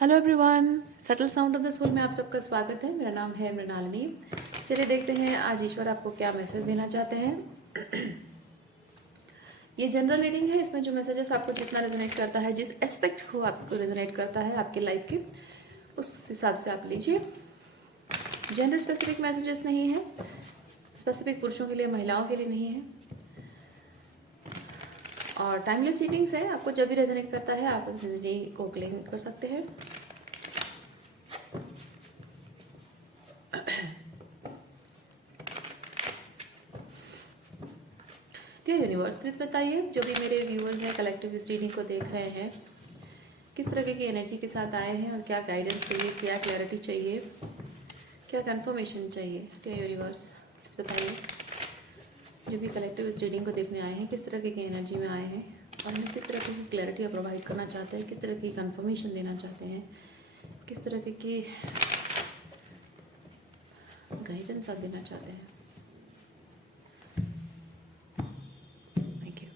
Hello everyone, subtle sound of the soul में आप सबका स्वागत है। मेरा नाम है मृणालिनी। चलिए देखते हैं आज ईश्वर आपको क्या मैसेज देना चाहते हैं। ये जनरल रीडिंग है। इसमें जो मैसेजेस आपको जितना रेजोनेट करता है, जिस एस्पेक्ट को आपको रेजोनेट करता है आपके लाइफ के, उस हिसाब से आप लीजिए। जेंडर स्पेसिफिक मैसेजेस नहीं है, स्पेसिफिक पुरुषों के लिए, महिलाओं के लिए नहीं है, और टाइमलेस रीडिंग्स है। आपको जब भी रेजोनेट करता है आप उस रीडिंग को क्लेम कर सकते हैं। डियर यूनिवर्स, प्लीज बताइए, जो भी मेरे व्यूअर्स हैं, कलेक्टिव इस रीडिंग को देख रहे हैं, किस तरह की एनर्जी के साथ आए हैं और क्या गाइडेंस चाहिए, क्या क्लैरिटी चाहिए, क्या कंफर्मेशन चाहिए। डियर यूनिवर्स, प्लीज बताइए, जो भी कलेक्टिव इस रीडिंग को देखने आए हैं, किस तरह की एनर्जी में आए हैं और हमें किस तरह की क्लैरिटी प्रोवाइड करना चाहते हैं, किस तरह की कंफर्मेशन देना चाहते हैं, किस तरह की गाइडेंस आप देना चाहते हैं। Thank you.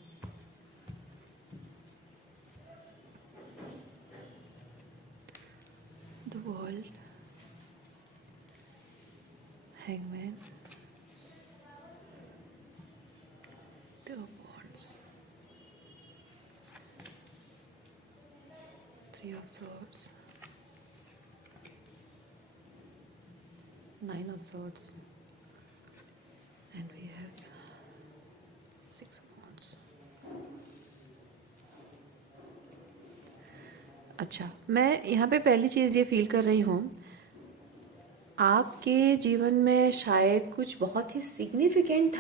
The world, hangman, two wands, three of swords, nine of swords, and we have six of wands. अच्छा, मैं यहाँ पे पहली चीज़ ये फील कर रही हूँ, आपके जीवन में शायद कुछ बहुत ही सिग्निफिकेंट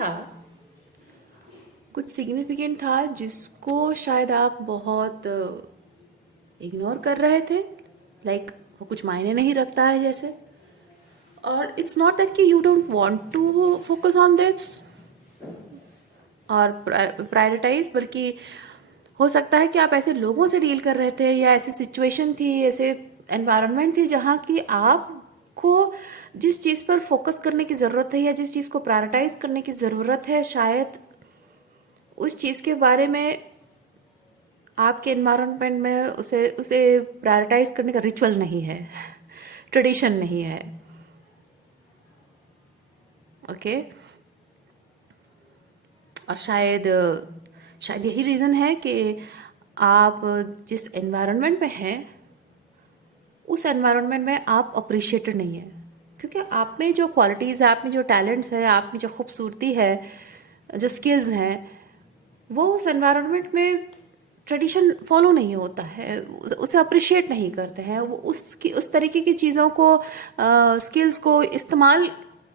था जिसको शायद आप बहुत इग्नोर कर रहे थे। लाइक वो कुछ मायने नहीं रखता है जैसे। और इट्स नॉट दैट कि you don't want to focus on this और प्रायोरिटाइज, बल्कि हो सकता है कि आप ऐसे लोगों से डील कर रहे थे या ऐसी सिचुएशन थी, ऐसे एनवायरनमेंट थी जहाँ की आपको जिस चीज़ पर फोकस करने की ज़रूरत है या जिस चीज़ को प्रायोरिटाइज करने की ज़रूरत है, शायद उस चीज़ के बारे में आपके एनवायरनमेंट में उसे उसे प्रायोरिटाइज करने का रिचुअल नहीं है, ट्रेडिशन नहीं है। ओके और शायद यही रीज़न है कि आप जिस एनवायरनमेंट में हैं उस एनवायरनमेंट में आप अप्रिशिएटेड नहीं है, क्योंकि आप में जो क्वालिटीज़ है, आप में जो टैलेंट्स है, आप में जो खूबसूरती है, जो स्किल्स हैं, वो उस एनवायरनमेंट में ट्रेडिशन फॉलो नहीं होता है, उसे अप्रिशिएट नहीं करते हैं। वो उस तरीके की चीज़ों को, स्किल्स को इस्तेमाल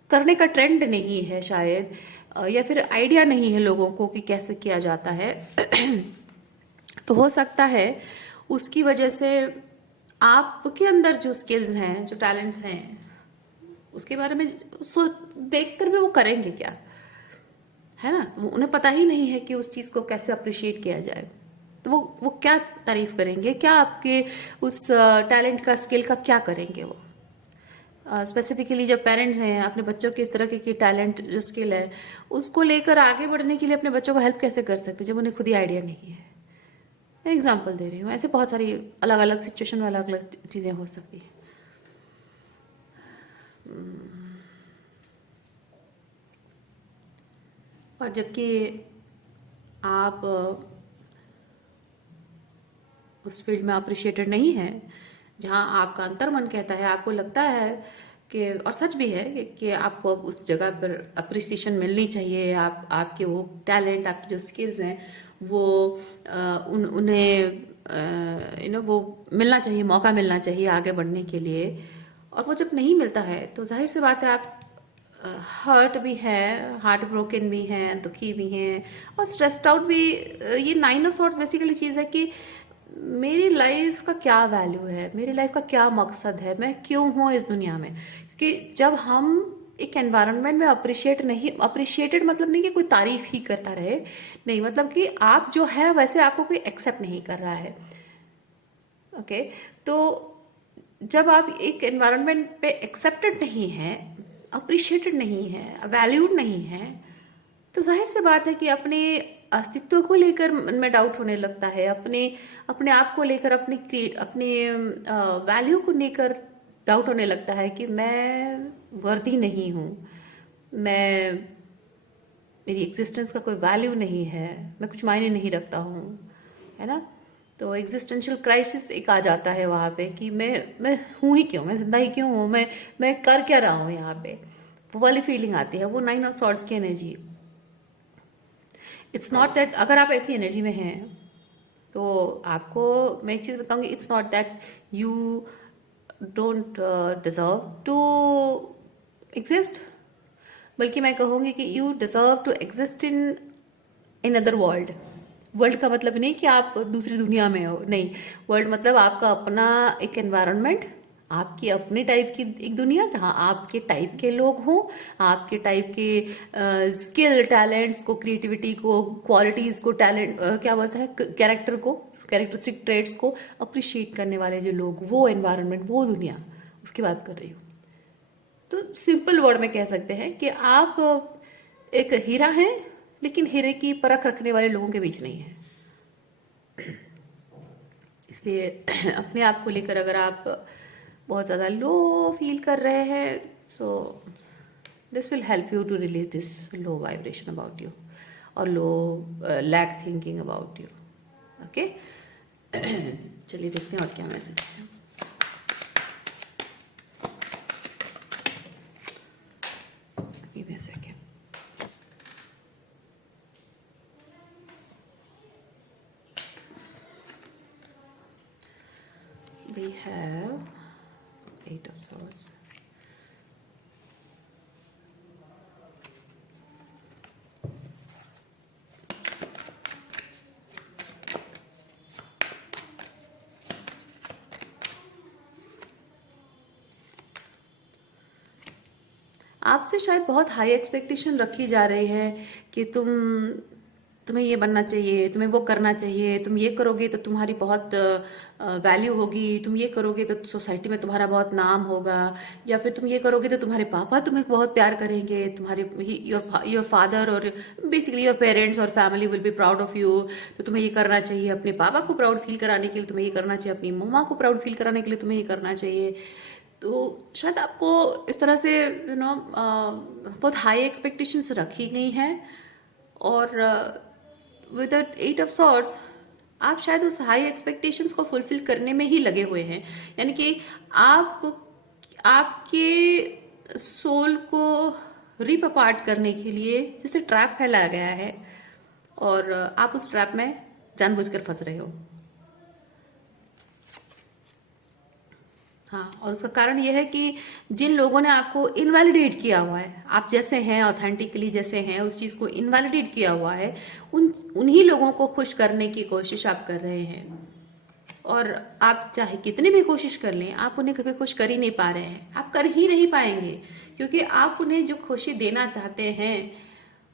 करने का ट्रेंड नहीं है शायद, या फिर आइडिया नहीं है लोगों को कि कैसे किया जाता है। तो हो सकता है उसकी वजह से आपके अंदर जो स्किल्स हैं, जो टैलेंट्स हैं, उसके बारे में देख कर भी वो करेंगे क्या, है ना। उन्हें पता ही नहीं है कि उस चीज़ को कैसे अप्रिशिएट किया जाए। तो वो क्या तारीफ करेंगे, क्या आपके उस टैलेंट का, स्किल का क्या करेंगे वो। स्पेसिफिकली जब पेरेंट्स हैं, अपने बच्चों के इस तरह की टैलेंट, जो स्किल है, उसको लेकर आगे बढ़ने के लिए अपने बच्चों को हेल्प कैसे कर सकते हैं जब उन्हें खुद ही आइडिया नहीं है। एग्जाम्पल दे रही हूँ, ऐसे बहुत सारी अलग अलग सिचुएशन में अलग अलग चीज़ें हो सकती हैं। और जबकि आप उस फील्ड में अप्रिशिएटेड नहीं है जहाँ आपका अंतर्मन कहता है, आपको लगता है कि, और सच भी है कि आपको अब उस जगह पर अप्रिसिएशन मिलनी चाहिए, आपके वो टैलेंट, आपके जो स्किल्स हैं वो उन्हें वो मिलना चाहिए, मौका मिलना चाहिए आगे बढ़ने के लिए। और वो जब नहीं मिलता है तो जाहिर सी बात है आप हर्ट भी हैं, हार्ट ब्रोकन भी हैं, दुखी भी हैं और स्ट्रेस्ड आउट भी। ये नाइन ऑफ सॉर्ट्स बेसिकली चीज़ है कि मेरी लाइफ का क्या वैल्यू है, मेरी लाइफ का क्या मकसद है, मैं क्यों हूँ इस दुनिया में। क्योंकि जब हम एक एनवायरनमेंट में अप्रिशिएटेड मतलब नहीं कि कोई तारीफ ही करता रहे, नहीं, मतलब कि आप जो है वैसे आपको कोई एक्सेप्ट नहीं कर रहा है। ओके तो जब आप एक एनवायरनमेंट पे एक्सेप्टेड नहीं है, अप्रिशिएटेड नहीं है, वैल्यूड नहीं है, तो जाहिर सी बात है कि अपने अस्तित्व को लेकर मन में डाउट होने लगता है, अपने अपने आप को लेकर, अपने वैल्यू को लेकर डाउट होने लगता है कि मैं वर्दी नहीं हूँ, मैं मेरी एग्जिस्टेंस का कोई वैल्यू नहीं है, मैं कुछ मायने नहीं रखता हूँ, है ना। तो एग्जिस्टेंशियल क्राइसिस एक आ जाता है वहाँ पे कि मैं हूँ ही क्यों, मैं जिंदा ही क्यों हूँ, मैं कर क्या रहा हूँ यहाँ पे। वो वाली फीलिंग आती है, वो 9 ऑफ सॉर्ड्स की एनर्जी। इट्स नॉट दैट अगर आप ऐसी एनर्जी में हैं तो आपको मैं एक चीज़ बताऊंगी, it's not that you don't deserve to exist, बल्कि मैं कहूँगी कि you deserve to exist in other world. World का मतलब नहीं कि आप दूसरी दुनिया में हो, नहीं। वर्ल्ड मतलब आपका अपना एक एनवायरनमेंट, आपकी अपने टाइप की एक दुनिया जहाँ आपके टाइप के लोग हों, आपके टाइप के स्किल टैलेंट्स को, क्रिएटिविटी को, क्वालिटीज़ को, टैलेंट क्या बोलता है, कैरेक्टर को, कैरेक्टरिस्टिक ट्रेड्स को अप्रिशिएट करने वाले जो लोग, वो एनवायरनमेंट, वो दुनिया, उसकी बात कर रही हूँ। तो सिंपल वर्ड में कह सकते हैं कि आप एक हीरा हैं, लेकिन हीरे की परख रखने वाले लोगों के बीच नहीं है। इसलिए अपने आप को लेकर अगर आप बहुत ज़्यादा लो फील कर रहे हैं, so this will help you to release this low vibration about you और low lack thinking about you. Okay, चलिए देखते हैं और क्या मैसेज है। Give me a second. We have 8 of Swords. आपसे शायद बहुत हाई एक्सपेक्टेशन रखी जा रही है कि तुम्हें ये बनना चाहिए, तुम्हें वो करना चाहिए, तुम ये करोगे तो तुम्हारी बहुत वैल्यू होगी, तुम ये करोगे तो सोसाइटी में तुम्हारा बहुत नाम होगा, या फिर तुम ये करोगे तो तुम्हारे पापा तुम्हें बहुत प्यार करेंगे, तुम्हारे योर फादर और बेसिकली योर पेरेंट्स और family will be proud of you. तो तुम्हें ये करना चाहिए, अपने पापा को प्राउड फील कराने के लिए तुम्हें ये करना चाहिए, अपनी मम्मा को प्राउड फील कराने के लिए तुम्हें ये करना चाहिए। तो शायद आपको इस तरह से बहुत हाई एक्सपेक्टेशंस रखी गई हैं, और विद द 8 of Swords आप शायद उस हाई एक्सपेक्टेशंस को फुलफिल करने में ही लगे हुए हैं। यानी कि आप आपके सोल को रिप अपार्ट करने के लिए जैसे ट्रैप फैलाया गया है, और आप उस ट्रैप में जानबूझकर फंस रहे हो। हाँ, और उसका कारण यह है कि जिन लोगों ने आपको इनवैलिडेट किया हुआ है, आप जैसे हैं, ऑथेंटिकली जैसे हैं, उस चीज़ को इनवैलिडेट किया हुआ है, उन्हीं लोगों को खुश करने की कोशिश आप कर रहे हैं। और आप चाहे कितनी भी कोशिश कर लें, आप उन्हें कभी खुश कर ही नहीं पा रहे हैं, आप कर ही नहीं पाएंगे, क्योंकि आप उन्हें जो खुशी देना चाहते हैं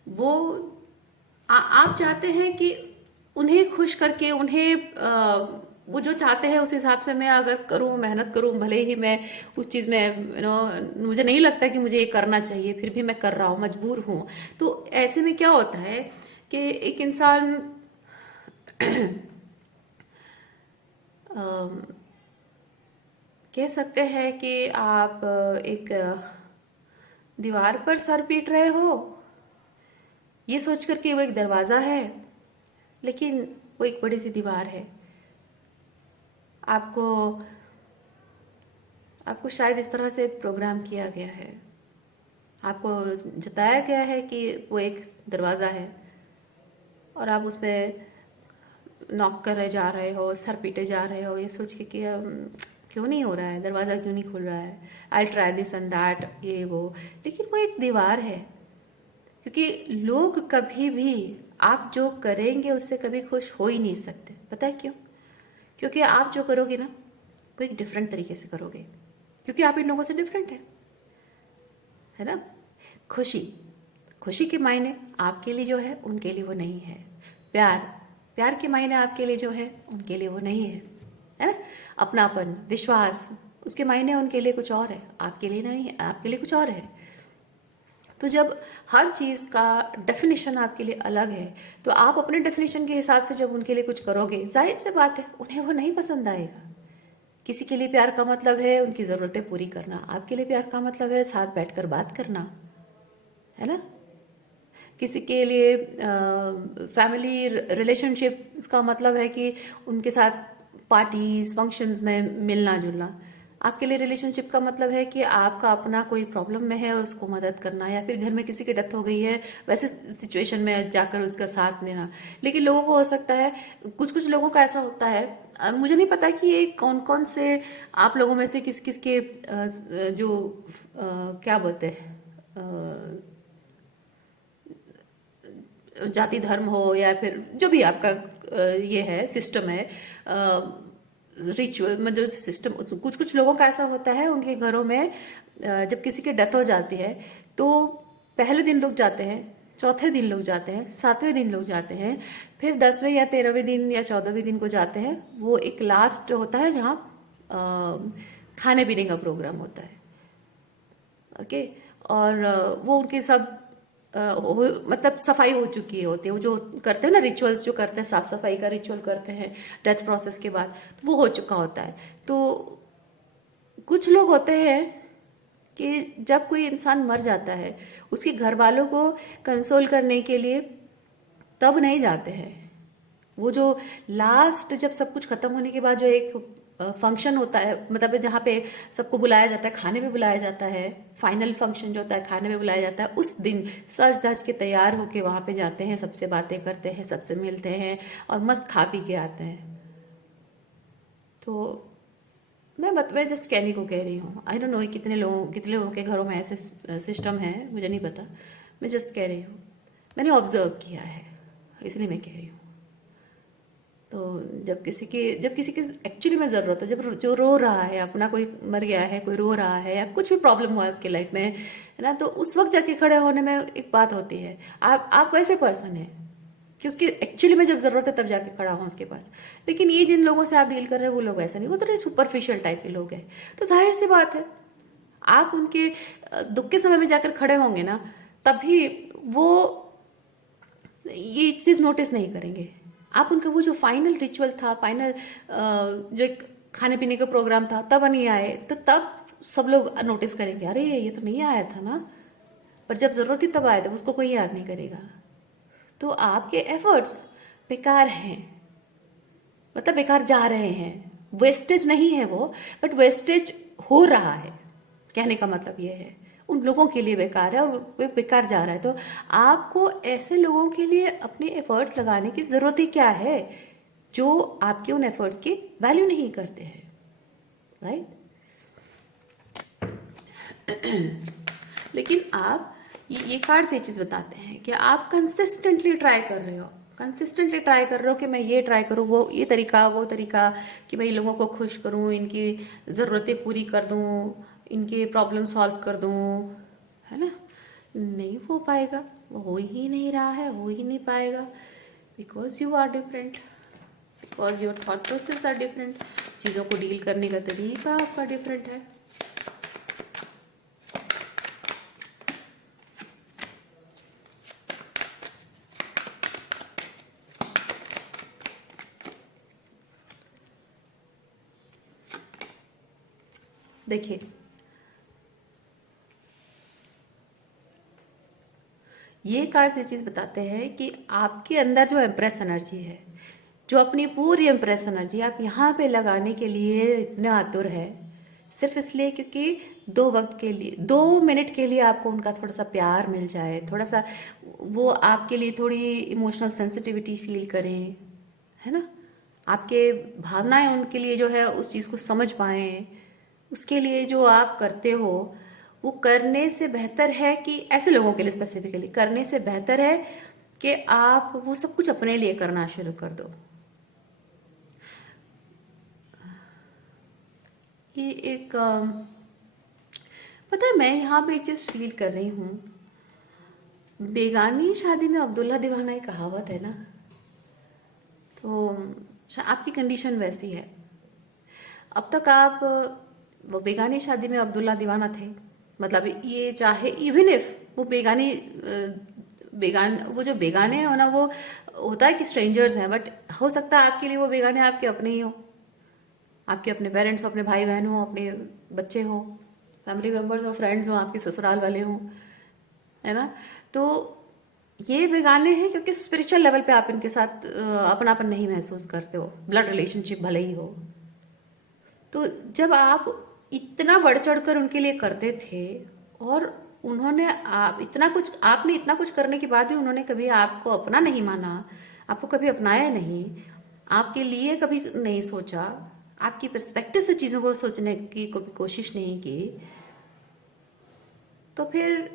वो आप चाहते हैं कि उन्हें खुश करके उन्हें वो जो चाहते हैं उस हिसाब से मैं अगर करूँ, मेहनत करूँ, भले ही मैं उस चीज़ में मुझे नहीं लगता कि मुझे ये करना चाहिए, फिर भी मैं कर रहा हूँ, मजबूर हूँ। तो ऐसे में क्या होता है कि एक इंसान कह सकते हैं कि आप एक दीवार पर सर पीट रहे हो, ये सोच कर कि वो एक दरवाज़ा है, लेकिन वो एक बड़ी सी दीवार है। आपको आपको शायद इस तरह से प्रोग्राम किया गया है, आपको जताया गया है कि वो एक दरवाज़ा है, और आप उस पर नॉक कर जा रहे हो, सर पीटे जा रहे हो, ये सोच के कि क्यों नहीं हो रहा है, दरवाज़ा क्यों नहीं खुल रहा है, I try this and that, ये वो। लेकिन वो एक दीवार है, क्योंकि लोग कभी भी आप जो करेंगे उससे कभी खुश हो ही नहीं सकते। पता है क्यों? क्योंकि आप जो करोगे ना वो एक डिफरेंट तरीके से करोगे, क्योंकि आप इन लोगों से डिफरेंट है ना। खुशी खुशी के मायने आपके लिए जो है उनके लिए वो नहीं है। प्यार प्यार के मायने आपके लिए जो है उनके लिए वो नहीं है ना। अपनापन, विश्वास, उसके मायने उनके लिए कुछ और है, आपके लिए नहीं है, आपके लिए कुछ और है। तो जब हर चीज़ का डेफिनेशन आपके लिए अलग है, तो आप अपने डेफिनेशन के हिसाब से जब उनके लिए कुछ करोगे, जाहिर सी बात है उन्हें वो नहीं पसंद आएगा। किसी के लिए प्यार का मतलब है उनकी ज़रूरतें पूरी करना, आपके लिए प्यार का मतलब है साथ बैठकर बात करना, है ना। किसी के लिए फैमिली रिलेशनशिप का मतलब है कि उनके साथ पार्टीज फंक्शंस में मिलना जुलना। आपके लिए रिलेशनशिप का मतलब है कि आपका अपना कोई प्रॉब्लम में है उसको मदद करना, या फिर घर में किसी की डेथ हो गई है वैसे सिचुएशन में जाकर उसका साथ देना। लेकिन लोगों को हो सकता है, कुछ कुछ लोगों का ऐसा होता है, मुझे नहीं पता कि ये कौन कौन से आप लोगों में से किस किस के जो क्या बोलते हैं, जाति धर्म हो या फिर जो भी आपका ये है सिस्टम है, रिचुअल मतलब सिस्टम, कुछ कुछ लोगों का ऐसा होता है उनके घरों में जब किसी की डेथ हो जाती है तो पहले दिन लोग जाते हैं, चौथे दिन लोग जाते हैं, सातवें दिन लोग जाते हैं, फिर 10वें या 13वें दिन या 14वें दिन को जाते हैं। वो एक लास्ट होता है जहाँ खाने पीने का प्रोग्राम होता है। ओके। और वो उनके सब मतलब सफाई हो चुकी है होती है, वो जो करते हैं ना रिचुअल्स जो करते हैं, साफ सफाई का रिचुअल करते हैं डेथ प्रोसेस के बाद, तो वो हो चुका होता है। तो कुछ लोग होते हैं कि जब कोई इंसान मर जाता है उसके घर वालों को कंसोल करने के लिए तब नहीं जाते हैं। वो जो लास्ट जब सब कुछ खत्म होने के बाद जो एक फंक्शन होता है, मतलब जहाँ पे सबको बुलाया जाता है, खाने पे बुलाया जाता है, फाइनल फंक्शन जो होता है खाने पे बुलाया जाता है, उस दिन सज धज के तैयार होके वहाँ पे जाते हैं, सबसे बातें करते हैं, सबसे मिलते हैं और मस्त खा पी के आते हैं। तो मैं जस्ट कहने को कह रही हूँ, आई डोंट नो कितने लोगों के घरों में ऐसे सिस्टम है, मुझे नहीं पता। मैं जस्ट कह रही हूँ, मैंने ऑब्जर्व किया है इसलिए मैं कह रही हूँ। तो जब किसी की एक्चुअली में ज़रूरत हो, जब जो रो रहा है, अपना कोई मर गया है, कोई रो रहा है या कुछ भी प्रॉब्लम हुआ है उसके लाइफ में, है ना, तो उस वक्त जाके खड़े होने में एक बात होती है। आप वैसे पर्सन है कि उसकी एक्चुअली में जब ज़रूरत है तब जाके खड़ा हो उसके पास। लेकिन ये जिन लोगों से आप डील कर रहे हैं वो लोग ऐसा नहीं, वो थोड़े सुपरफिशियल टाइप के लोग हैं। तो जाहिर सी बात है आप उनके दुख के समय में जाकर खड़े होंगे ना, तभी वो ये चीज़ नोटिस नहीं करेंगे। आप उनका वो जो फाइनल रिचुअल था, फाइनल जो एक खाने पीने का प्रोग्राम था, तब नहीं आए तो तब सब लोग नोटिस करेंगे, अरे ये तो नहीं आया था ना। पर जब ज़रूरत थी तब आया था, उसको कोई याद नहीं करेगा। तो आपके एफर्ट्स बेकार हैं, मतलब बेकार जा रहे हैं, वेस्टेज नहीं है वो, बट वेस्टेज हो रहा है। कहने का मतलब ये है उन लोगों के लिए बेकार है और वे बेकार जा रहा है। तो आपको ऐसे लोगों के लिए अपने एफर्ट्स लगाने की ज़रूरत ही क्या है जो आपके उन एफर्ट्स की वैल्यू नहीं करते हैं, राइट। लेकिन आप ये कार्ड से चीज़ बताते हैं कि आप कंसिस्टेंटली ट्राई कर रहे हो, कंसिस्टेंटली ट्राई कर रहे हो कि मैं ये ट्राई करूँ, वो ये तरीका वो तरीका, कि मैं इन लोगों को खुश करूँ, इनकी ज़रूरतें पूरी कर दूँ, इनके प्रॉब्लम सॉल्व कर दूँ, है ना। नहीं हो पाएगा, वो हो ही नहीं रहा है, हो ही नहीं पाएगा, because you are different, because your thought process are different, चीज़ों को डील करने का तरीका आपका डिफरेंट है। देखिए, ये कार्ड्स ये चीज़ बताते हैं कि आपके अंदर जो एम्प्रेस एनर्जी है, जो अपनी पूरी एम्प्रेस एनर्जी आप यहाँ पे लगाने के लिए इतने आतुर है, सिर्फ इसलिए क्योंकि 2 वक्त के लिए, 2 मिनट के लिए आपको उनका थोड़ा सा प्यार मिल जाए, थोड़ा सा वो आपके लिए थोड़ी इमोशनल सेंसिटिविटी फील करें, है ना। आपके भावनाएं उनके लिए जो है उस चीज़ को समझ पाएं, उसके लिए जो आप करते हो वो करने से बेहतर है कि, ऐसे लोगों के लिए स्पेसिफिकली करने से बेहतर है कि आप वो सब कुछ अपने लिए करना शुरू कर दो। ये एक पता है, मैं यहाँ पे एक चीज़ फील कर रही हूँ, बेगानी शादी में अब्दुल्ला दीवाना एक कहावत है ना, तो आपकी कंडीशन वैसी है। अब तक आप वो बेगानी शादी में अब्दुल्ला दीवाना थे, मतलब ये चाहे इवन इफ वो वो जो बेगाने हैं ना, वो होता है कि स्ट्रेंजर्स हैं, बट हो सकता है आपके लिए वो बेगाने आपके अपने ही हो, आपके अपने पेरेंट्स हो, अपने भाई बहन हो, अपने बच्चे हो, फैमिली मेम्बर्स हो, फ्रेंड्स हो, आपके ससुराल वाले हो, है ना। तो ये बेगाने हैं क्योंकि स्पिरिचुअल लेवल पे आप इनके साथ अपनापन नहीं महसूस करते हो, ब्लड रिलेशनशिप भले ही हो। तो जब आप इतना बढ़ चढ़ कर उनके लिए करते थे, और उन्होंने आप इतना कुछ आपने इतना कुछ करने के बाद भी उन्होंने कभी आपको अपना नहीं माना, आपको कभी अपनाया नहीं, आपके लिए कभी नहीं सोचा, आपकी पर्सपेक्टिव से चीज़ों को सोचने की कभी कोशिश नहीं की, तो फिर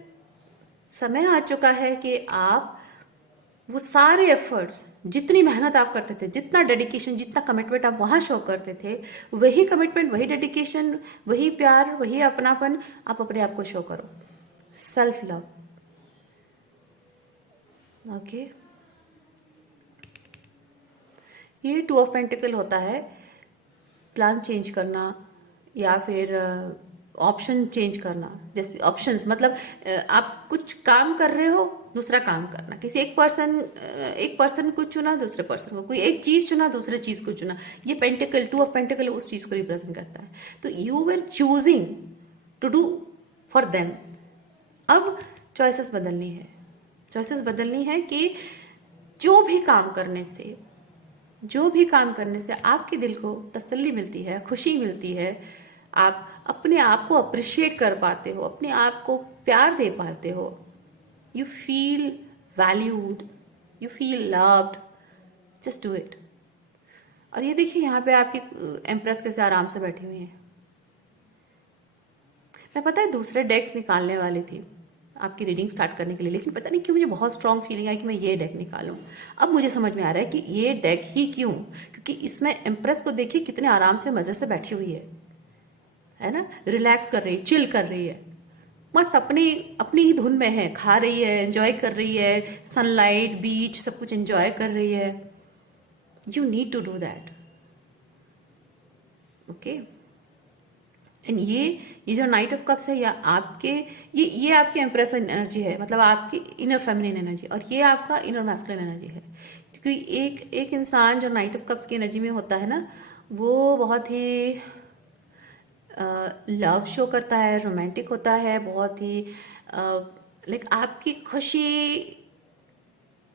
समय आ चुका है कि आप वो सारे एफर्ट्स, जितनी मेहनत आप करते थे, जितना डेडिकेशन, जितना कमिटमेंट आप वहाँ शो करते थे, वही कमिटमेंट, वही डेडिकेशन, वही प्यार, वही अपनापन आप अपने आप को शो करो। Self love. ओके। ये टू ऑफ पेंटिकल होता है प्लान चेंज करना, या फिर ऑप्शन चेंज करना। जैसे ऑप्शंस मतलब आप कुछ काम कर रहे हो, दूसरा काम करना, किसी एक पर्सन को चुना, दूसरे पर्सन को, कोई एक चीज चुना, दूसरे चीज को चुना। ये पेंटिकल, टू ऑफ पेंटिकल उस चीज को रिप्रेजेंट करता है। तो you were choosing to do for them. अब चॉइसेस बदलनी है। चॉइसेस बदलनी है कि जो भी काम करने से जो भी काम करने से आपके दिल को तसल्ली मिलती है, खुशी मिलती है, आप अपने आप को अप्रिशिएट कर पाते हो, अपने आप को प्यार दे पाते हो, you feel valued, you feel loved, just do it. और ये देखिए यहाँ पे आपकी एम्प्रेस कैसे आराम से बैठी हुई है। मैं पता है दूसरे डेक्स निकालने वाली थी आपकी रीडिंग स्टार्ट करने के लिए, लेकिन पता नहीं क्यों मुझे बहुत स्ट्रांग फीलिंग आई कि मैं ये डेक निकालूं। अब मुझे समझ में आ रहा है कि ये डेक ही क्यों, क्योंकि इसमें एम्प्रेस को देखिए कितने आराम से मजे से बैठी हुई है ना, रिलैक्स कर रही है, चिल कर रही है, मस्त अपनी अपनी ही धुन में है, खा रही है, एंजॉय कर रही है, सनलाइट, बीच, सब कुछ एंजॉय कर रही है। You need to do that. Okay. And ये जो नाइट ऑफ कप्स है, या आपके ये आपकी एम्प्रेस एनर्जी है, मतलब आपकी इनर फेमिनिन एनर्जी, और ये आपका इनर मैस्कुलिन एनर्जी है। क्योंकि एक इंसान जो नाइट ऑफ कप्स की एनर्जी में होता है ना, वो बहुत ही लव शो करता है, रोमांटिक होता है, बहुत ही लाइक आपकी खुशी,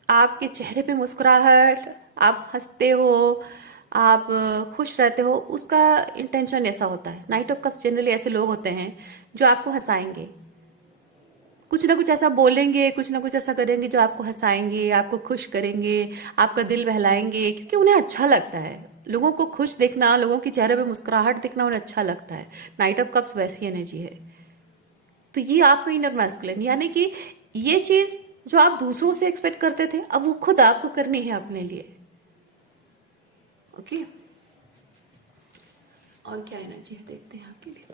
आपके चेहरे पे मुस्कुराहट, आप हंसते हो, आप खुश रहते हो, उसका इंटेंशन ऐसा होता है। नाइट ऑफ कप्स जनरली ऐसे लोग होते हैं जो आपको हंसाएंगे, कुछ ना कुछ ऐसा बोलेंगे, कुछ ना कुछ ऐसा करेंगे जो आपको हंसाएंगे, आपको खुश करेंगे, आपका दिल बहलाएंगे, क्योंकि उन्हें अच्छा लगता है लोगों को खुश देखना, लोगों के चेहरे पे मुस्कुराहट देखना उन्हें अच्छा लगता है। नाइट ऑफ कप्स वैसी एनर्जी है। तो ये आपका इनर मैस्कुलिन, यानी कि ये चीज जो आप दूसरों से एक्सपेक्ट करते थे, अब वो खुद आपको करनी है अपने लिए। ओके। और क्या एनर्जी है देखते हैं आपके लिए।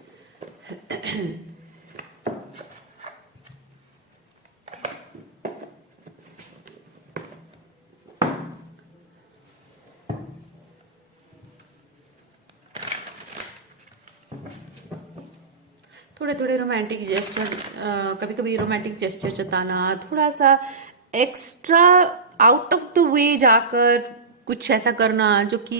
थोड़े थोड़े रोमांटिक जेस्चर, कभी कभी रोमांटिक जेस्चर जताना, थोड़ा सा extra out of the way जाकर कुछ ऐसा करना जो कि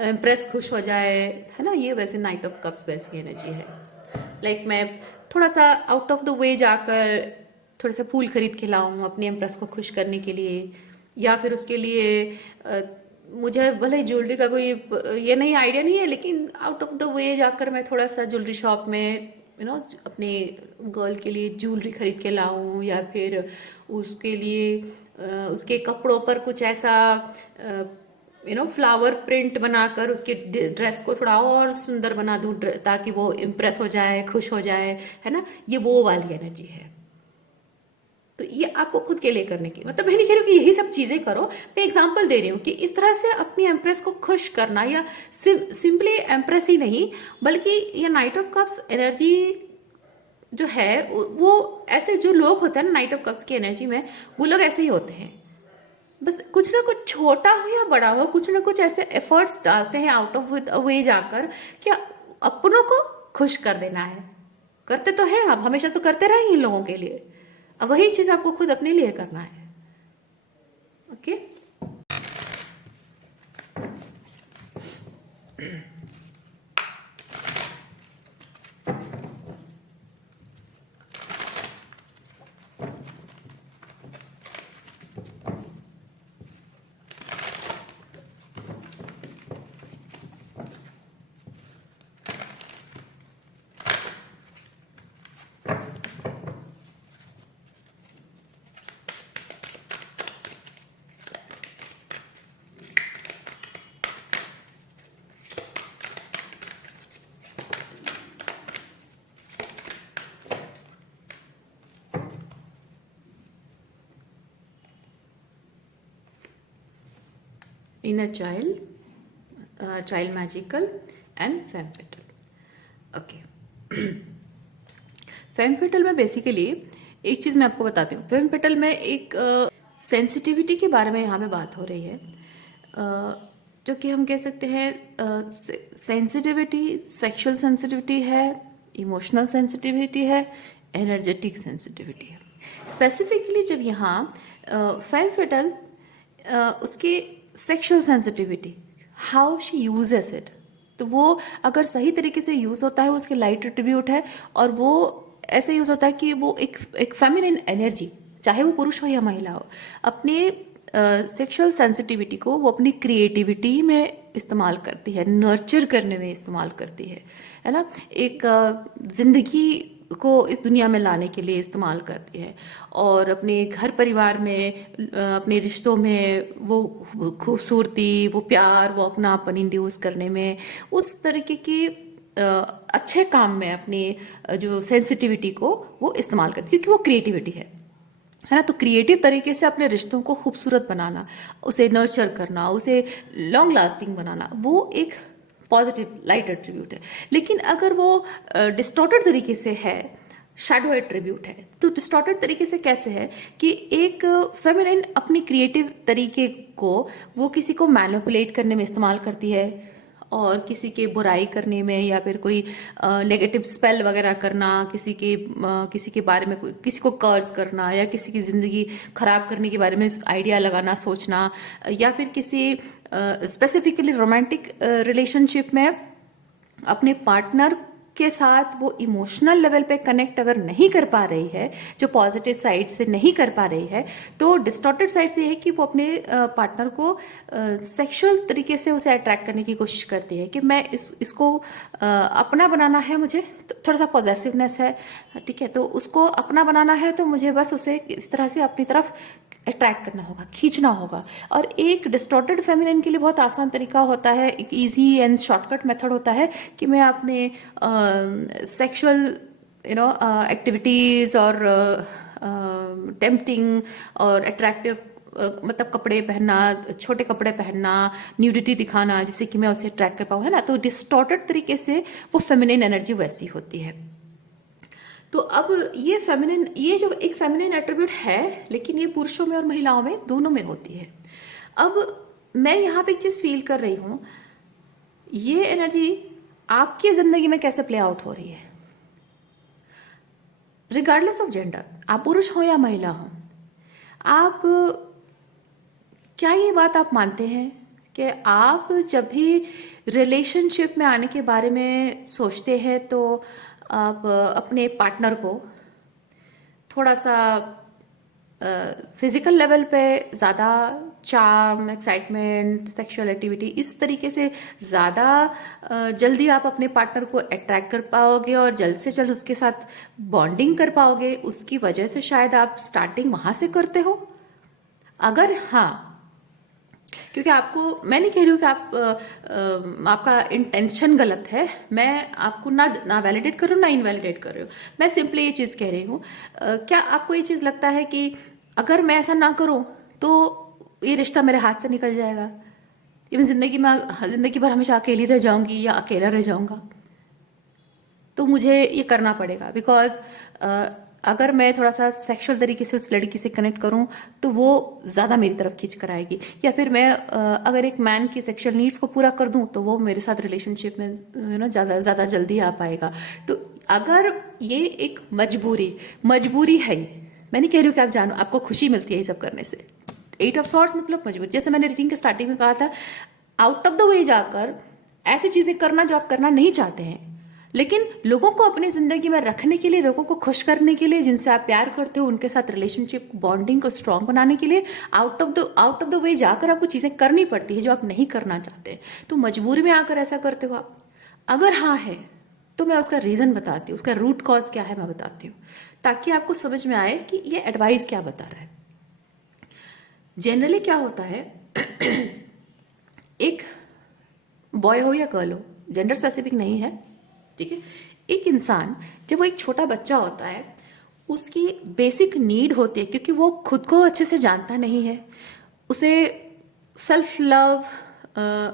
इम्प्रेस खुश हो जाए, है ना। ये वैसे नाइट ऑफ कप्स वैसी एनर्जी है। लाइक मैं थोड़ा सा आउट ऑफ द वे जाकर थोड़े से फूल खरीद के लाऊं अपने इम्प्रेस को खुश करने के लिए, या फिर उसके लिए मुझे भले ज्वेलरी का कोई ये नहीं आइडिया नहीं है, लेकिन आउट ऑफ द वे जाकर मैं थोड़ा सा ज्वेलरी शॉप में अपने गर्ल के लिए ज्वेलरी खरीद के लाऊं, या फिर उसके लिए उसके कपड़ों पर कुछ ऐसा फ्लावर प्रिंट बनाकर उसके ड्रेस को थोड़ा और सुंदर बना दूं, ताकि वो इम्प्रेस हो जाए, खुश हो जाए, है ना। ये वो वाली एनर्जी है। तो ये आपको खुद के लिए करने की, मतलब मैं नहीं कह रही हूँ कि यही सब चीजें करो, मैं एग्जांपल दे रही हूँ कि इस तरह से अपनी एम्प्रेस को खुश करना, या सिंपली एम्प्रेस ही नहीं, बल्कि ये नाइट ऑफ कप्स एनर्जी जो है, वो ऐसे जो लोग होते हैं ना नाइट ऑफ कप्स की एनर्जी में, वो लोग ऐसे ही होते हैं। बस कुछ ना कुछ, छोटा हो या बड़ा हो, कुछ ना कुछ ऐसे एफर्ट्स डालते हैं आउट ऑफ वे जाकर कि अपनों को खुश कर देना है, करते तो हैं आप, हमेशा तो करते रहे इन लोगों के लिए। अब वही चीज आपको खुद अपने लिए करना है। Okay. Inner child, child magical and femme fatale. Okay. Femme fatale में बेसिकली एक चीज़ मैं आपको बताती हूँ। फेम फेटल में एक सेंसिटिविटी के बारे में यहाँ पे बात हो रही है, जो कि हम कह सकते हैं सेंसिटिविटी, सेक्सुअल सेंसिटिविटी है, इमोशनल सेंसिटिविटी है, एनर्जेटिक सेंसिटिविटी है। स्पेसिफिकली जब यहाँ फेम फेटल उसकी sexual sensitivity, how she uses it, तो वो अगर सही तरीके से यूज़ होता है वो उसके लाइट एट्रीब्यूट है, और वो ऐसे यूज़ होता है कि वो एक फेमिनिन एनर्जी, चाहे वो पुरुष हो या महिला हो, अपने सेक्सुअल सेंसिटिविटी को वो अपनी क्रिएटिविटी में इस्तेमाल करती है, नर्चर करने में इस्तेमाल करती है ना, एक जिंदगी को इस दुनिया में लाने के लिए इस्तेमाल करती है, और अपने घर परिवार में अपने रिश्तों में वो खूबसूरती, वो प्यार, वो अपनापन इंड्यूस करने में, उस तरीके की अच्छे काम में अपनी जो सेंसिटिविटी को वो इस्तेमाल करती है, क्योंकि वो क्रिएटिविटी है ना। तो क्रिएटिव तरीके से अपने रिश्तों को खूबसूरत बनाना, उसे नर्चर करना, उसे लॉन्ग लास्टिंग बनाना, वो एक पॉजिटिव लाइट एट्रीब्यूट है। लेकिन अगर वो डिस्टॉर्टेड तरीके से है, शैडो एट्रीब्यूट है, तो डिस्टॉर्टेड तरीके से कैसे है कि एक फेमिनिन अपनी क्रिएटिव तरीके को वो किसी को मैनिपुलेट करने में इस्तेमाल करती है, और किसी के बुराई करने में, या फिर कोई नेगेटिव स्पेल वगैरह करना, किसी के बारे में किसी को कर्ज करना, या किसी की ज़िंदगी खराब करने के बारे में आइडिया लगाना, सोचना, या फिर किसी स्पेसिफिकली रोमांटिक रिलेशनशिप में अपने पार्टनर के साथ वो इमोशनल लेवल पे कनेक्ट अगर नहीं कर पा रही है, जो पॉजिटिव साइड से नहीं कर पा रही है, तो डिस्टॉर्टेड साइड से है कि वो अपने पार्टनर को सेक्सुअल तरीके से उसे अट्रैक्ट करने की कोशिश करती है कि मैं इसको अपना बनाना है, मुझे तो थोड़ा सा पॉजेसिवनेस है, ठीक है, तो उसको अपना बनाना है, तो मुझे बस उसे इस तरह से अपनी तरफ अट्रैक्ट करना होगा, खींचना होगा। और एक डिस्टॉर्टेड फेमिनिन के लिए बहुत आसान तरीका होता है, एक इजी एंड शॉर्टकट मेथड होता है कि मैं अपने सेक्सुअल एक्टिविटीज़ और टेम्पटिंग और अट्रैक्टिव मतलब कपड़े पहनना, छोटे कपड़े पहनना, न्यूडिटी दिखाना, जिससे कि मैं उसे अट्रैक्ट कर पाऊँ, है ना। तो डिस्टॉर्टेड तरीके से वो फेमिनिन एनर्जी वैसी होती है। तो अब ये जो एक फेमिनिन एट्रीब्यूट है, लेकिन ये पुरुषों में और महिलाओं में दोनों में होती है। अब मैं यहाँ पे एक चीज़ फील कर रही हूँ, ये एनर्जी आपकी ज़िंदगी में कैसे प्ले आउट हो रही है, रिगार्डलेस ऑफ जेंडर, आप पुरुष हो या महिला हो। आप क्या ये बात आप मानते हैं कि आप जब भी रिलेशनशिप में आने के बारे में सोचते हैं, तो आप अपने पार्टनर को थोड़ा सा फिजिकल लेवल पे ज़्यादा चार्म, एक्साइटमेंट, सेक्सुअल एक्टिविटी, इस तरीके से ज़्यादा जल्दी आप अपने पार्टनर को अट्रैक्ट कर पाओगे और जल्द से जल्द उसके साथ बॉन्डिंग कर पाओगे, उसकी वजह से शायद आप स्टार्टिंग वहाँ से करते हो। अगर हाँ, क्योंकि आपको, मैं नहीं कह रही हूँ कि आपका इंटेंशन गलत है, मैं आपको ना वैलिडेट कर रही हूँ ना इनवैलिडेट कर रही हूँ, मैं सिंपली ये चीज़ कह रही हूँ। क्या आपको ये चीज़ लगता है कि अगर मैं ऐसा ना करूँ तो ये रिश्ता मेरे हाथ से निकल जाएगा, ये मैं ज़िंदगी भर हमेशा अकेली रह जाऊँगी या अकेला रह जाऊँगा, तो मुझे ये करना पड़ेगा, बिकॉज अगर मैं थोड़ा सा सेक्सुअल तरीके से उस लड़की से कनेक्ट करूं तो वो ज़्यादा मेरी तरफ खींच कर आएगी, या फिर मैं अगर एक मैन की सेक्सुअल नीड्स को पूरा कर दूं तो वो मेरे साथ रिलेशनशिप में ज़्यादा जल्दी आ पाएगा। तो अगर ये एक मजबूरी है, मैं नहीं कह रही हूँ कि आप जानो, आपको खुशी मिलती है ये सब करने से। 8 ऑफ सॉर्ड्स मतलब मजबूरी, जैसे मैंने रीडिंग के स्टार्टिंग में कहा था, आउट ऑफ द वे जाकर ऐसी चीजें करना जो आप करना नहीं चाहते हैं, लेकिन लोगों को अपनी जिंदगी में रखने के लिए, लोगों को खुश करने के लिए, जिनसे आप प्यार करते हो उनके साथ रिलेशनशिप बॉन्डिंग को स्ट्रांग बनाने के लिए आउट ऑफ द वे जाकर आपको चीजें करनी पड़ती है जो आप नहीं करना चाहते। तो मजबूरी में आकर ऐसा करते हो आप? अगर हाँ है तो मैं उसका रीजन बताती हूँ, उसका रूट कॉज क्या है मैं बताती हूँ, ताकि आपको समझ में आए कि ये एडवाइस क्या बता रहा है। जनरली क्या होता है, एक बॉय हो या गर्ल हो, जेंडर स्पेसिफिक नहीं है, ठीक है। एक इंसान जब वो एक छोटा बच्चा होता है, उसकी बेसिक नीड होती है, क्योंकि वो खुद को अच्छे से जानता नहीं है, उसे सेल्फ लव,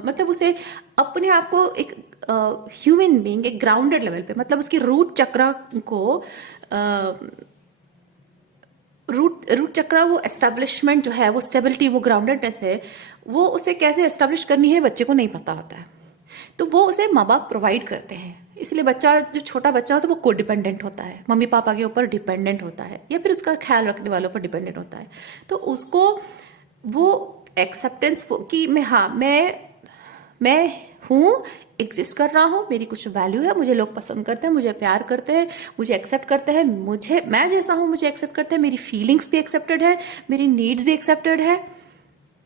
मतलब उसे अपने आप को एक ह्यूमन बीइंग, एक ग्राउंडेड लेवल पे, मतलब उसकी रूट चक्र को रूट चक्र, वो एस्टेब्लिशमेंट जो है, वो स्टेबिलिटी, वो ग्राउंडेडनेस है, वो उसे कैसे एस्टेब्लिश करनी है बच्चे को नहीं पता होता है। तो वो उसे माँ बाप प्रोवाइड करते हैं। इसलिए बच्चा, जो छोटा बच्चा होता है, वो को डिपेंडेंट होता है, मम्मी पापा के ऊपर डिपेंडेंट होता है, या फिर उसका ख्याल रखने वालों पर डिपेंडेंट होता है। तो उसको वो एक्सेप्टेंस कि मैं हूँ, एग्जिस्ट कर रहा हूँ, मेरी कुछ वैल्यू है, मुझे लोग पसंद करते हैं, मुझे प्यार करते हैं, मुझे एक्सेप्ट करते हैं, मैं जैसा हूँ मुझे एक्सेप्ट करते हैं, मेरी फीलिंग्स भी एक्सेप्टेड है, मेरी नीड्स भी एक्सेप्टेड है,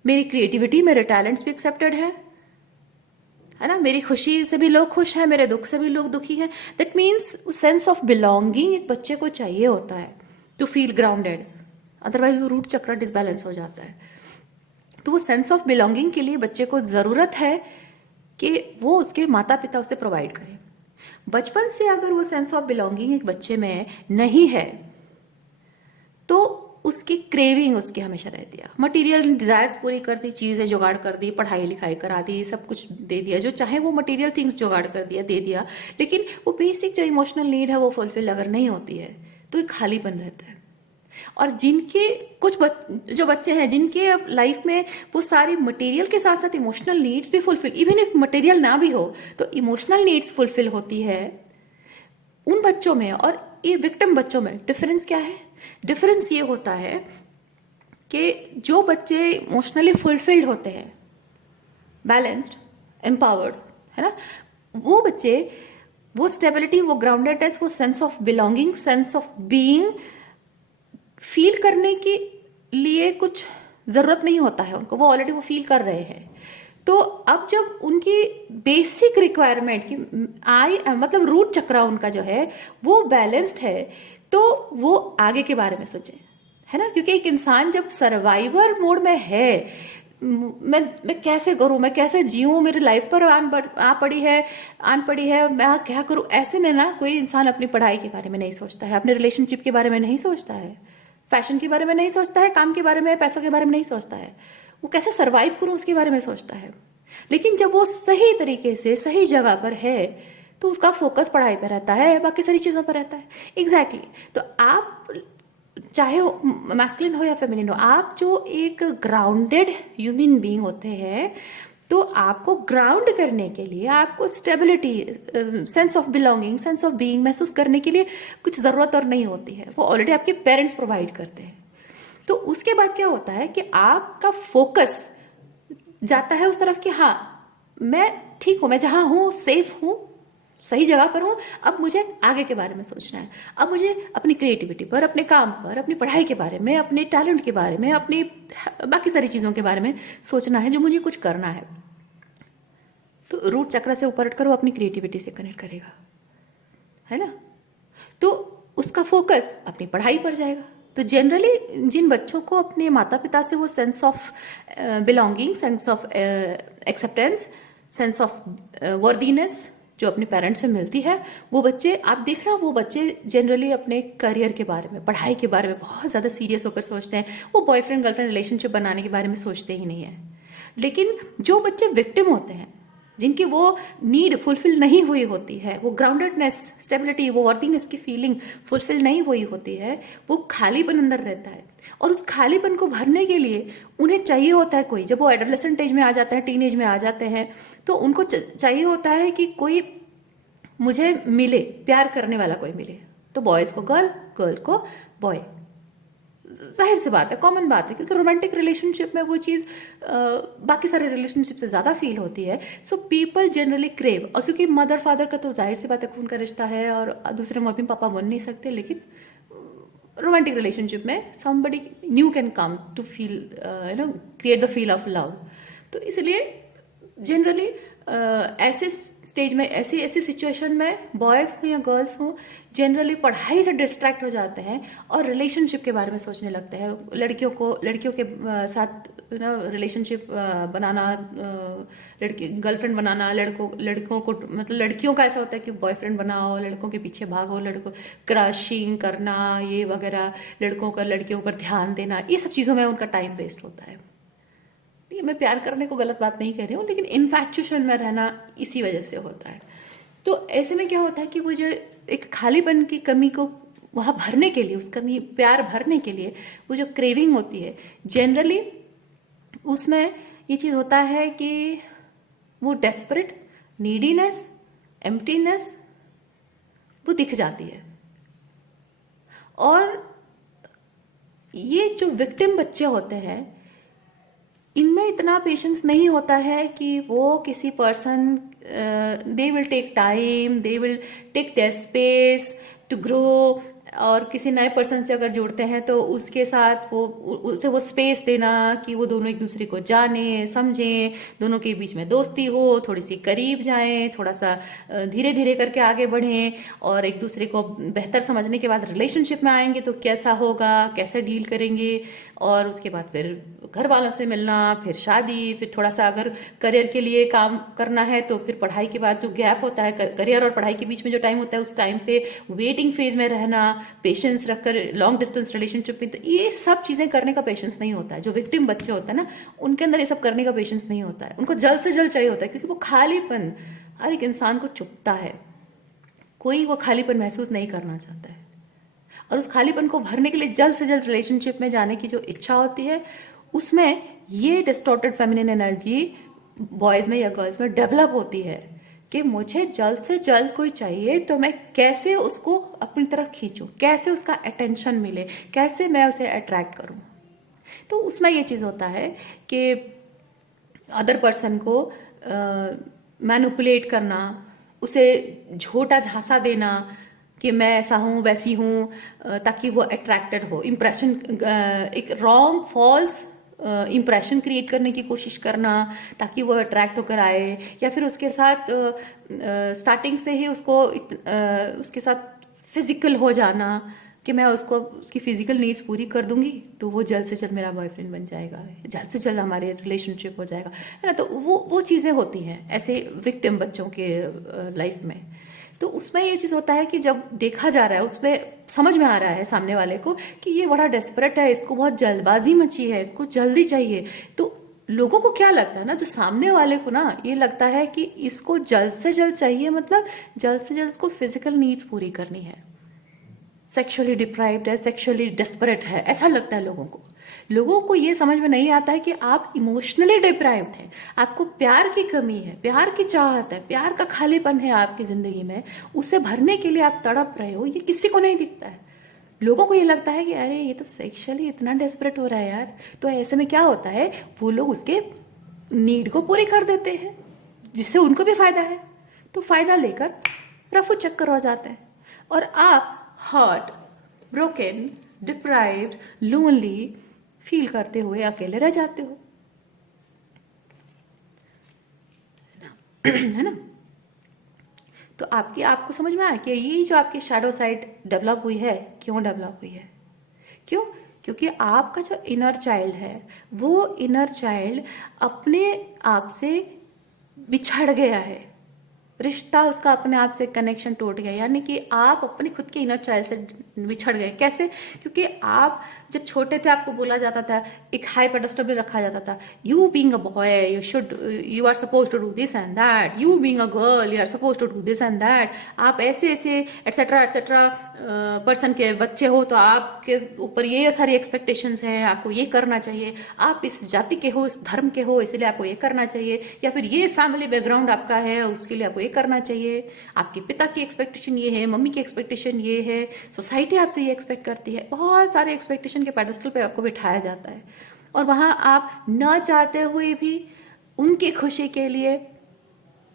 मेरी क्रिएटिविटी, मेरे टैलेंट्स भी एक्सेप्टेड है ना, मेरी खुशी से भी लोग खुश हैं, मेरे दुख से भी लोग दुखी हैं। That means sense of belonging एक बच्चे को चाहिए होता है टू फील ग्राउंडेड, अदरवाइज वो रूट चक्र डिसबैलेंस हो जाता है। तो वो सेंस ऑफ बिलोंगिंग के लिए बच्चे को ज़रूरत है कि वो उसके माता पिता उसे प्रोवाइड करें। बचपन से अगर वो सेंस ऑफ बिलोंगिंग एक बच्चे में नहीं है, तो उसकी क्रेविंग उसकी हमेशा रहती है, मटेरियल डिजायर्स पूरी कर दी, चीज़ें जुगाड़ कर दी, पढ़ाई लिखाई करा दी, सब कुछ दे दिया, जो चाहे वो मटेरियल थिंग्स जुगाड़ कर दिया, दे दिया, लेकिन वो बेसिक जो इमोशनल नीड है वो फुलफिल अगर नहीं होती है, तो एक खालीपन रहता है। और जिनके जो बच्चे हैं जिनके लाइफ में वो सारी मटेरियल के साथ साथ इमोशनल नीड्स भी फुलफिल, इवन इफ मटेरियल ना भी हो तो इमोशनल नीड्स फुलफिल होती है, उन बच्चों में और ये विक्टिम बच्चों में डिफरेंस क्या है? डिफरेंस ये होता है कि जो बच्चे इमोशनली फुलफिल्ड होते हैं, बैलेंस्ड, एम्पावर्ड, है ना, वो बच्चे वो स्टेबिलिटी, वो ग्राउंडेडनेस, वो sense of belonging, sense of being feel करने के लिए कुछ ज़रूरत नहीं होता है उनको, वो ऑलरेडी वो फील कर रहे हैं। तो अब जब उनकी बेसिक रिक्वायरमेंट की मतलब रूट चक्र उनका जो है वो बैलेंस्ड है, तो वो आगे के बारे में सोचें, है ना, क्योंकि एक इंसान जब सर्वाइवर मोड में है, मैं कैसे करूं, मैं कैसे जीऊं, मेरी लाइफ पर आन पड़ी है, मैं क्या करूं, ऐसे में ना कोई इंसान अपनी पढ़ाई के बारे में नहीं सोचता है, अपने रिलेशनशिप के बारे में नहीं सोचता है, फैशन के बारे में नहीं सोचता है, काम के बारे में, पैसों के बारे में नहीं सोचता है, वो कैसे सरवाइव करूं उसके बारे में सोचता है। लेकिन जब वो सही तरीके से सही जगह पर है तो उसका फोकस पढ़ाई पर रहता है, बाकी सारी चीज़ों पर रहता है। एग्जैक्टली तो आप चाहे मैस्कुलिन हो या फेमिनिन हो, आप जो एक ग्राउंडेड ह्यूमन बीइंग होते हैं, तो आपको ग्राउंड करने के लिए, आपको stability, sense of belonging, sense of being महसूस करने के लिए कुछ ज़रूरत और नहीं होती है, वो ऑलरेडी आपके पेरेंट्स प्रोवाइड करते हैं। तो उसके बाद क्या होता है कि आपका फोकस जाता है उस तरफ कि हाँ मैं ठीक हूँ, मैं जहाँ हूँ सेफ हूँ, सही जगह पर हूँ, अब मुझे आगे के बारे में सोचना है, अब मुझे अपनी क्रिएटिविटी पर, अपने काम पर, अपनी पढ़ाई के बारे में, अपने टैलेंट के बारे में, अपनी बाकी सारी चीज़ों के बारे में सोचना है जो मुझे कुछ करना है। तो रूट चक्र से ऊपर उठकर वो अपनी क्रिएटिविटी से कनेक्ट करेगा, है ना, तो उसका फोकस अपनी पढ़ाई पर जाएगा। तो जनरली जिन बच्चों को अपने माता पिता से वो sense of belonging, sense of acceptance, sense of worthiness जो अपने पेरेंट्स से मिलती है, वो बच्चे, आप देख रहे हो, वो बच्चे जनरली अपने करियर के बारे में, पढ़ाई के बारे में बहुत ज़्यादा सीरियस होकर सोचते हैं, वो बॉयफ्रेंड गर्लफ्रेंड रिलेशनशिप बनाने के बारे में सोचते ही नहीं है। लेकिन जो बच्चे विक्टिम होते हैं, जिनकी वो नीड फुलफिल नहीं हुई होती है, वो ग्राउंडेडनेस, स्टेबिलिटी, वो वर्थिंगनेस की फीलिंग फुलफिल नहीं हुई होती है, वो खालीपन अंदर रहता है, और उस खालीपन को भरने के लिए उन्हें चाहिए होता है कोई, जब वो एडोलेसेंट एज में आ जाता है, टीन एज में आ जाते हैं, तो उनको चाहिए होता है कि कोई मुझे मिले, प्यार करने वाला कोई मिले, तो बॉयज़ को गर्ल, गर्ल को बॉय। जाहिर सी बात है, कॉमन बात है, क्योंकि रोमांटिक रिलेशनशिप में वो चीज़ बाकी सारे रिलेशनशिप से ज़्यादा फील होती है। सो पीपल जनरली क्रेव, और क्योंकि मदर फादर का तो जाहिर सी बात है खून का रिश्ता है और दूसरे मम्मी पापा बन नहीं सकते, लेकिन रोमांटिक रिलेशनशिप में somebody new can come to feel create the feel of love. तो इसलिए जनरली ऐसे स्टेज में, ऐसी ऐसी सिचुएशन में बॉयज़ हो या गर्ल्स हो, जनरली पढ़ाई से डिस्ट्रैक्ट हो जाते हैं और रिलेशनशिप के बारे में सोचने लगते हैं। लड़कियों के साथ रिलेशनशिप बनाना, लड़की गर्लफ्रेंड बनाना, लड़कों को मतलब लड़कियों का ऐसा होता है कि बॉयफ्रेंड बनाओ, लड़कों के पीछे भागो, लड़कों क्रशिंग करना ये वगैरह, लड़कों का लड़कियों पर ध्यान देना, ये सब चीज़ों में उनका टाइम वेस्ट होता है। ये मैं प्यार करने को गलत बात नहीं कह रही हूँ, लेकिन इन्फैक्चुएशन में रहना इसी वजह से होता है। तो ऐसे में क्या होता है कि वो जो एक खालीपन की कमी को वहाँ भरने के लिए, उस कमी प्यार भरने के लिए वो जो क्रेविंग होती है, जनरली उसमें ये चीज़ होता है कि वो डेस्परेट नीडीनेस, एम्प्टीनेस वो दिख जाती है। और ये जो विक्टिम बच्चे होते हैं, इनमें इतना पेशेंस नहीं होता है कि वो किसी person, they will take time, they will take their space to grow, और किसी नए पर्सन से अगर जुड़ते हैं तो उसके साथ उसे वो स्पेस देना कि वो दोनों एक दूसरे को जाने समझें, दोनों के बीच में दोस्ती हो, थोड़ी सी करीब जाएं, थोड़ा सा धीरे धीरे करके आगे बढ़ें, और एक दूसरे को बेहतर समझने के बाद रिलेशनशिप में आएंगे तो कैसा होगा, कैसे डील करेंगे, और उसके बाद फिर घर वालों से मिलना, फिर शादी, फिर थोड़ा सा अगर करियर के लिए काम करना है तो फिर पढ़ाई के बाद जो गैप होता है, करियर और पढ़ाई के बीच में जो टाइम होता है, उस टाइम पे वेटिंग फेज में रहना, पेशेंस रखकर लॉन्ग डिस्टेंस रिलेशनशिप में, तो ये सब चीज़ें करने का पेशेंस नहीं होता है। जो विक्टिम बच्चे होते हैं ना, उनके अंदर ये सब करने का पेशेंस नहीं होता है, उनको जल्द से जल्द चाहिए होता है, क्योंकि वो खालीपन हर एक इंसान को चुभता है, कोई वो खालीपन महसूस नहीं करना चाहता है, और उस खालीपन को भरने के लिए जल्द से जल्द रिलेशनशिप में जाने की जो इच्छा होती है, उसमें ये डिस्टॉर्टेड फेमिनिन एनर्जी बॉयज़ में या गर्ल्स में डेवलप होती है कि मुझे जल्द से जल्द कोई चाहिए, तो मैं कैसे उसको अपनी तरफ खींचूं, कैसे उसका अटेंशन मिले, कैसे मैं उसे अट्रैक्ट करूं। तो उसमें ये चीज़ होता है कि अदर पर्सन को मैनिपुलेट करना, उसे झूठा झांसा देना कि मैं ऐसा हूँ वैसी हूँ, ताकि वो अट्रैक्टेड हो, इम्प्रेशन, एक रॉन्ग फॉल्स इम्प्रेशन क्रिएट करने की कोशिश करना ताकि वो अट्रैक्ट होकर आए, या फिर उसके साथ स्टार्टिंग से ही उसके साथ फिजिकल हो जाना कि मैं उसको उसकी फिजिकल नीड्स पूरी कर दूंगी तो वो जल्द से जल्द मेरा बॉयफ्रेंड बन जाएगा, जल्द से जल्द हमारे रिलेशनशिप हो जाएगा, है ना। तो वो चीज़ें होती हैं ऐसे विक्टिम बच्चों के लाइफ में। तो उसमें ये चीज़ होता है कि जब देखा जा रहा है, उसमें समझ में आ रहा है सामने वाले को कि ये बड़ा डेस्परेट है, इसको बहुत जल्दबाजी मची है, इसको जल्दी चाहिए। तो लोगों को क्या लगता है ना, जो सामने वाले को ना ये लगता है कि इसको जल्द से जल्द चाहिए, मतलब जल्द से जल्द उसको फिजिकल नीड्स पूरी करनी है, सेक्सुअली डिप्राइव्ड है, सेक्सुअली डेस्परेट है, ऐसा लगता है लोगों को। लोगों को ये समझ में नहीं आता है कि आप इमोशनली डिप्राइव्ड हैं, आपको प्यार की कमी है, प्यार की चाहत है, प्यार का खालीपन है आपकी ज़िंदगी में, उसे भरने के लिए आप तड़प रहे हो, ये किसी को नहीं दिखता है। लोगों को ये लगता है कि अरे ये तो सेक्सुअली इतना डेस्परेट हो रहा है यार, तो ऐसे में क्या होता है, वो लोग उसके नीड को पूरी कर देते हैं जिससे उनको भी फ़ायदा है, तो फ़ायदा लेकर रफू चक्कर हो जाते हैं, और आप hurt, broken, deprived, lonely feel करते हुए अकेले रह जाते हो, है ना। तो आपको समझ में आया कि ये जो आपकी शैडो साइड डेवलप हुई है, क्यों डेवलप हुई है, क्यों? क्योंकि आपका जो इनर चाइल्ड है, वो इनर चाइल्ड अपने आप से बिछड़ गया है, रिश्ता उसका अपने आप से कनेक्शन टूट गया, यानी कि आप अपने खुद के इनर चाइल्ड से बिछड़ गए। कैसे? क्योंकि आप जब छोटे थे आपको बोला जाता था, एक हाई पेडेस्टल पे रखा जाता था, you being a boy you are suppose to do this and that, you being a girl you are suppose to do this and that, आप ऐसे ऐसे एटसेट्रा एटसेट्रा पर्सन के बच्चे हो तो आपके ऊपर ये सारी एक्सपेक्टेशंस हैं, आपको ये करना चाहिए, आप इस जाति के हो, इस धर्म के हो, इसलिए आपको ये करना चाहिए, या फिर ये फैमिली बैकग्राउंड आपका है उसके लिए आपको ये करना चाहिए, आपके पिता की एक्सपेक्टेशन ये है, मम्मी की एक्सपेक्टेशन ये है, सोसाइटी आपसे ये एक्सपेक्ट करती है। बहुत सारे एक्सपेक्टेशन के पेडेस्टल पे आपको बिठाया जाता है और वहाँ आप न चाहते हुए भी उनकी खुशी के लिए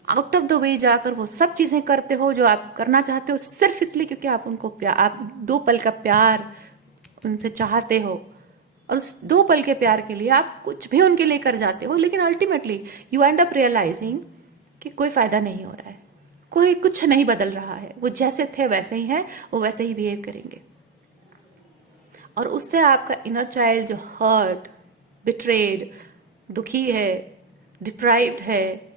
आउट ऑफ द वे जाकर वो सब चीज़ें करते हो जो आप करना चाहते हो, सिर्फ इसलिए क्योंकि आप उनको प्यार, आप 2 पल का प्यार उनसे चाहते हो और उस 2 पल के प्यार के लिए आप कुछ भी उनके लिए कर जाते हो। लेकिन ultimately you end up realising कि कोई फायदा नहीं हो रहा है, कोई कुछ नहीं बदल रहा है, वो जैसे थे वैसे ही हैं, वो वैसे ही बिहेव करेंगे। और उससे आपका इनर चाइल्ड जो हर्ट, बिट्रेड, दुखी है, डिप्राइव्ड है।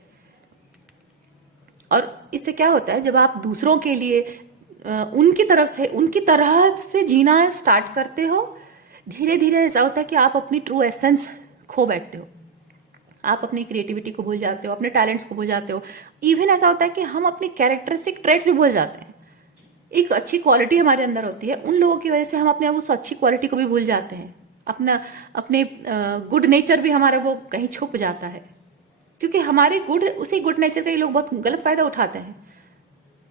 और इससे क्या होता है, जब आप दूसरों के लिए उनकी तरह से जीना स्टार्ट करते हो, धीरे धीरे ऐसा होता है कि आप अपनी ट्रू एसेंस खो बैठते हो। आप अपनी क्रिएटिविटी को भूल जाते हो, अपने टैलेंट्स को भूल जाते हो। इवन ऐसा होता है कि हम अपनी कैरेक्टरिस्टिक ट्रेट्स भी भूल जाते हैं। एक अच्छी क्वालिटी हमारे अंदर होती है, उन लोगों की वजह से हम अपने आप उस अच्छी क्वालिटी को भी भूल जाते हैं। अपने गुड नेचर भी हमारा वो कहीं छुप जाता है, क्योंकि हमारे उसी गुड नेचर का ये लोग बहुत गलत फायदा उठाते हैं।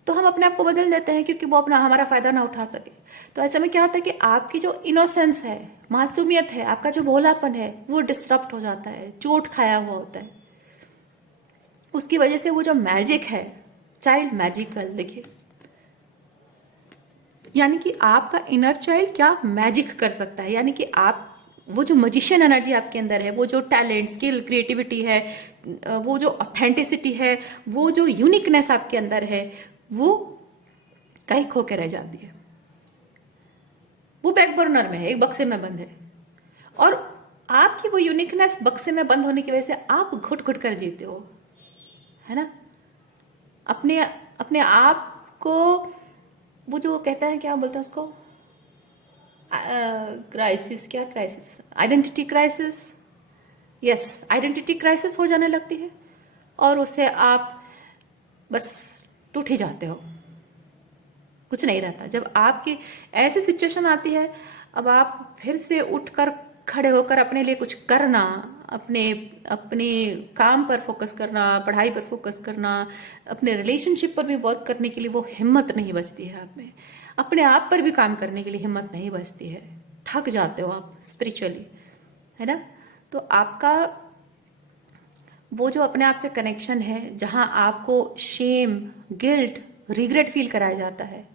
तो हम अपने आप को बदल देते हैं क्योंकि वो अपना हमारा फायदा ना उठा सके। तो ऐसे में क्या होता है कि आपकी जो इनोसेंस है, मासूमियत है, आपका जो भोलापन है, वो डिस्टर्ब हो जाता है, चोट खाया हुआ होता है। उसकी वजह से वो जो मैजिक है, चाइल्ड मैजिकल, देखिए, यानी कि आपका इनर चाइल्ड क्या मैजिक कर सकता है। यानी कि आप वो जो मजिशियन एनर्जी आपके अंदर है, वो जो टैलेंट, स्किल, क्रिएटिविटी है, वो जो ऑथेंटिसिटी है, वो जो यूनिकनेस आपके अंदर है, वो कहीं खो के रह जाती है। वो बैक बर्नर में है, एक बक्से में बंद है। और आपकी वो यूनिकनेस बक्से में बंद होने की वजह से आप घुट घुट कर जीते हो, है ना। अपने अपने आप को, वो जो कहते हैं, क्या बोलते हैं उसको, क्राइसिस, क्या crisis, identity crisis, yes, identity crisis हो जाने लगती है और उससे आप बस टूट ही जाते हो, कुछ नहीं रहता। जब आपकी ऐसी सिचुएशन आती है, अब आप फिर से उठकर खड़े होकर अपने लिए कुछ करना, अपने अपने काम पर फोकस करना, पढ़ाई पर फोकस करना, अपने रिलेशनशिप पर भी वर्क करने के लिए वो हिम्मत नहीं बचती है आप में। अपने आप पर भी काम करने के लिए हिम्मत नहीं बचती है, थक जाते हो आप स्पिरिचुअली, है ना। तो आपका वो जो अपने आप से कनेक्शन है, जहाँ आपको शेम, गिल्ट, रिग्रेट फील कराया जाता है।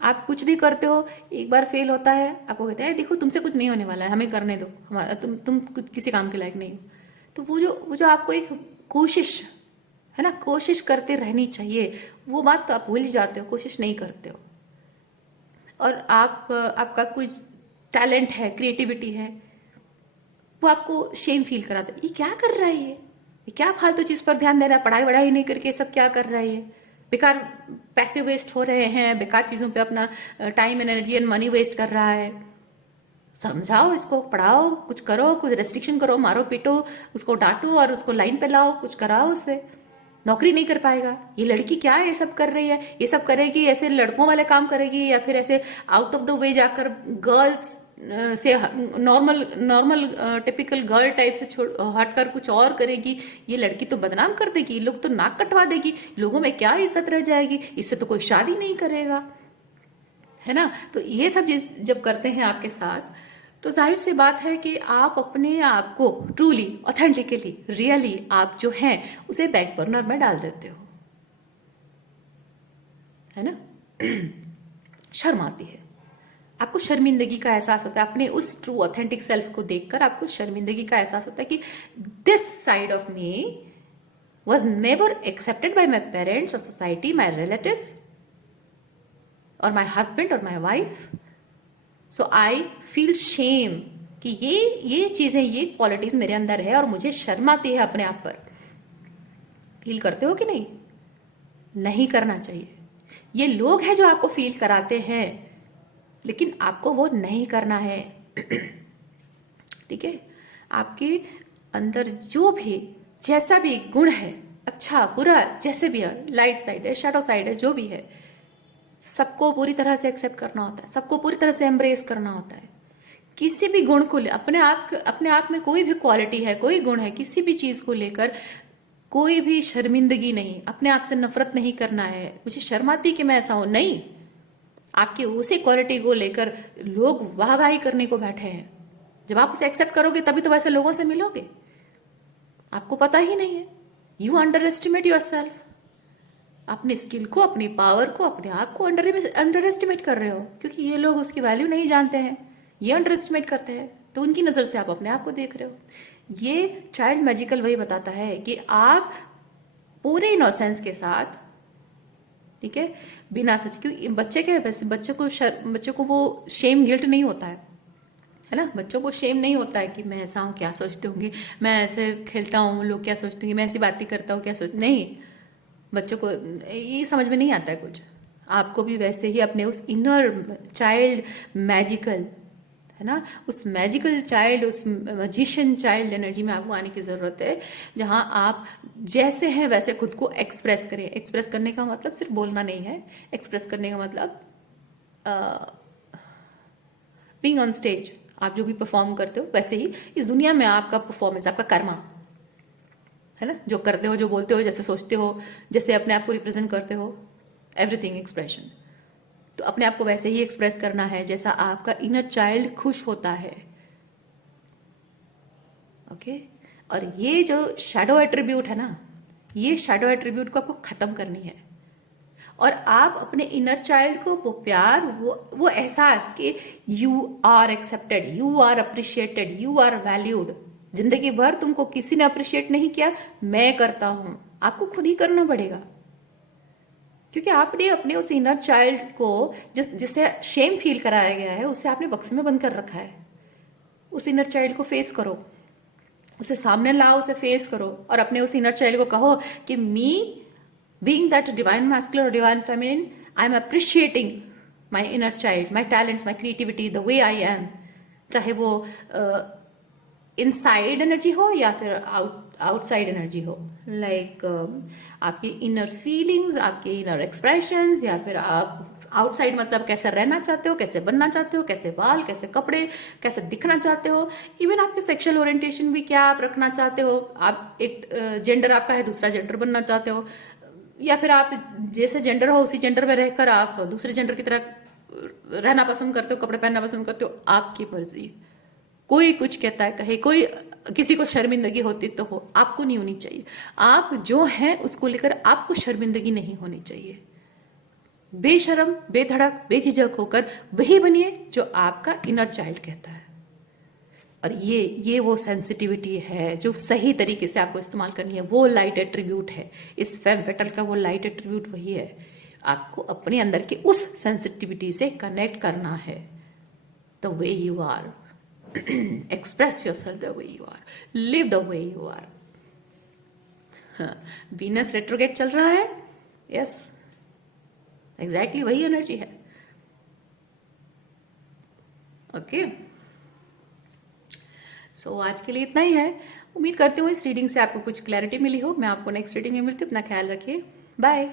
आप कुछ भी करते हो, एक बार फेल होता है, आपको कहते हैं देखो तुमसे कुछ नहीं होने वाला है, हमें करने दो, हमारा तुम किसी काम के लायक नहीं हो। तो वो जो आपको एक कोशिश है ना, कोशिश करते रहनी चाहिए, वो बात तो आप भूल ही जाते हो, कोशिश नहीं करते हो। और आपका कोई टैलेंट है, क्रिएटिविटी है, वो आपको शेम फील कराता है। ये क्या कर रहा है, ये क्या फालतू चीज़ पर ध्यान दे रहा है, पढ़ाई वढ़ाई नहीं करके सब क्या कर रहा है, ये बेकार पैसे वेस्ट हो रहे हैं, बेकार चीज़ों पे अपना time, energy and money waste कर रहा है। समझाओ इसको, पढ़ाओ, कुछ करो, कुछ रेस्ट्रिक्शन करो, मारो पीटो, उसको डांटो और उसको लाइन पे लाओ, कुछ कराओ उससे। नौकरी नहीं कर पाएगा। ये लड़की क्या है, ये सब कर रही है, ये सब करेगी, ऐसे लड़कों वाले काम करेगी, या फिर ऐसे आउट ऑफ द वे जाकर गर्ल्स से normal normal typical girl type से हटकर कुछ और करेगी। ये लड़की तो बदनाम कर देगी, लोग तो नाक कटवा देगी, लोगों में क्या इज्जत रह जाएगी, इससे तो कोई शादी नहीं करेगा, है ना। तो ये सब चीज जब करते हैं आपके साथ, तो जाहिर सी बात है कि आप अपने आप को ट्रूली, ऑथेंटिकली, रियली आप जो हैं उसे बैक बर्नर में डाल देते हो, है ना। शर्म आती है, आपको शर्मिंदगी का एहसास होता है, अपने उस ट्रू ऑथेंटिक सेल्फ को देखकर आपको शर्मिंदगी का एहसास होता है कि this side of me was never accepted by my parents और सोसाइटी, माई रिलेटिव्स और माई हस्बैंड और my wife. So I feel shame कि ये चीजें, ये क्वालिटीज मेरे अंदर है और मुझे शर्म आती है अपने आप पर। फील करते हो कि नहीं? नहीं करना चाहिए। ये लोग हैं जो आपको फील कराते हैं, लेकिन आपको वो नहीं करना है। ठीक है। आपके अंदर जो भी, जैसा भी गुण है, अच्छा बुरा जैसे भी है, लाइट साइड है, शैडो साइड है, जो भी है, सबको पूरी तरह से एक्सेप्ट करना होता है, सबको पूरी तरह से एम्ब्रेस करना होता है। किसी भी गुण को अपने आप में कोई भी क्वालिटी है, कोई गुण है, किसी भी चीज को लेकर कोई भी शर्मिंदगी नहीं, अपने आप से नफरत नहीं करना है, मुझे शर्म आती कि मैं ऐसा हूं, नहीं। आपकी उसी क्वालिटी को लेकर लोग वाहवाही करने को बैठे हैं। जब आप उसे एक्सेप्ट करोगे तभी तो वैसे लोगों से मिलोगे। आपको पता ही नहीं है, you under estimate your self. अपनी स्किल को, अपनी पावर को, अपने आप को अंडर एस्टिमेट कर रहे हो, क्योंकि ये लोग उसकी वैल्यू नहीं जानते हैं, ये अंडर एस्टिमेट करते हैं, तो उनकी नज़र से आप अपने आप को देख रहे हो। ये चाइल्ड मैजिकल वही बताता है कि आप पूरे इनोसेंस के साथ, ठीक है, बिना सच, क्योंकि बच्चे के वैसे बच्चे को वो शेम गिल्ट नहीं होता है ना। बच्चों को शेम नहीं होता है कि मैं ऐसा हूँ क्या सोचते होंगे, मैं ऐसे खेलता हूँ लोग क्या सोचते होंगे, मैं ऐसी बातें करता हूँ क्या सोच, नहीं। बच्चों को ये समझ में नहीं आता है कुछ। आपको भी वैसे ही अपने उस इनर चाइल्ड मैजिकल, है ना, उस मैजिकल चाइल्ड, उस मजिशियन चाइल्ड एनर्जी में आपको आने की ज़रूरत है, जहाँ आप जैसे हैं वैसे खुद को एक्सप्रेस करें। एक्सप्रेस करने का मतलब सिर्फ बोलना नहीं है, एक्सप्रेस करने का मतलब बीइंग ऑन स्टेज, आप जो भी परफॉर्म करते हो वैसे ही इस दुनिया में आपका परफॉर्मेंस, आपका कर्मा, है ना, जो करते हो, जो बोलते हो, जैसे सोचते हो, जैसे अपने आप को रिप्रेजेंट करते हो, एवरीथिंग एक्सप्रेशन। तो अपने आप को वैसे ही एक्सप्रेस करना है जैसा आपका इनर चाइल्ड खुश होता है। ओके। और ये जो शैडो एट्रीब्यूट है ना, ये शैडो एट्रीब्यूट को आपको खत्म करनी है। और आप अपने इनर चाइल्ड को वो प्यार, वो एहसास कि you are accepted, you are appreciated, you are valued. जिंदगी भर तुमको किसी ने अप्रिशिएट नहीं किया, मैं करता हूं, आपको खुद ही करना पड़ेगा। क्योंकि आपने अपने उस इनर चाइल्ड को जिसे शेम फील कराया गया है, उसे आपने बक्से में बंद कर रखा है। उस इनर चाइल्ड को फेस करो, उसे सामने लाओ, उसे फेस करो, और अपने उस इनर चाइल्ड को कहो कि me being that divine masculine और divine feminine, I am appreciating my inner child, my talents, my creativity, the way I am. चाहे वो इनसाइड एनर्जी हो या फिर आउटसाइड एनर्जी हो, लाइक आपकी इनर फीलिंग्स, आपके इनर एक्सप्रेशंस, या फिर आप आउटसाइड मतलब कैसे रहना चाहते हो, कैसे बनना चाहते हो, कैसे बाल, कैसे कपड़े, कैसे दिखना चाहते हो, इवन आपके सेक्सुअल ओरिएंटेशन भी क्या आप रखना चाहते हो, आप एक जेंडर आपका है, दूसरा जेंडर बनना चाहते हो, या फिर आप जैसे जेंडर हो उसी जेंडर में रहकर आप दूसरे जेंडर की तरह रहना पसंद करते हो, कपड़े पहनना पसंद करते हो, आपकी मर्जी। कोई कुछ कहता है कहे, कोई किसी को शर्मिंदगी होती तो हो, आपको नहीं होनी चाहिए। आप जो हैं उसको लेकर आपको शर्मिंदगी नहीं होनी चाहिए। बेशर्म, बेधड़क, बेझिझक होकर वही बनिए जो आपका इनर चाइल्ड कहता है। और ये वो सेंसिटिविटी है जो सही तरीके से आपको इस्तेमाल करनी है, वो लाइट एट्रीब्यूट है। इस फेम फेटल का वो लाइट एट्रीब्यूट वही है। आपको अपने अंदर की उस सेंसिटिविटी से कनेक्ट करना है। The way you are, express yourself the way you are, live the way you are. Venus retrograde चल रहा है, यस, एग्जैक्टली वही एनर्जी है। ओके, सो आज के लिए इतना ही है। उम्मीद करती हूँ इस रीडिंग से आपको कुछ क्लैरिटी मिली हो। मैं आपको नेक्स्ट रीडिंग में मिलती हूँ। अपना ख्याल रखिए, बाय।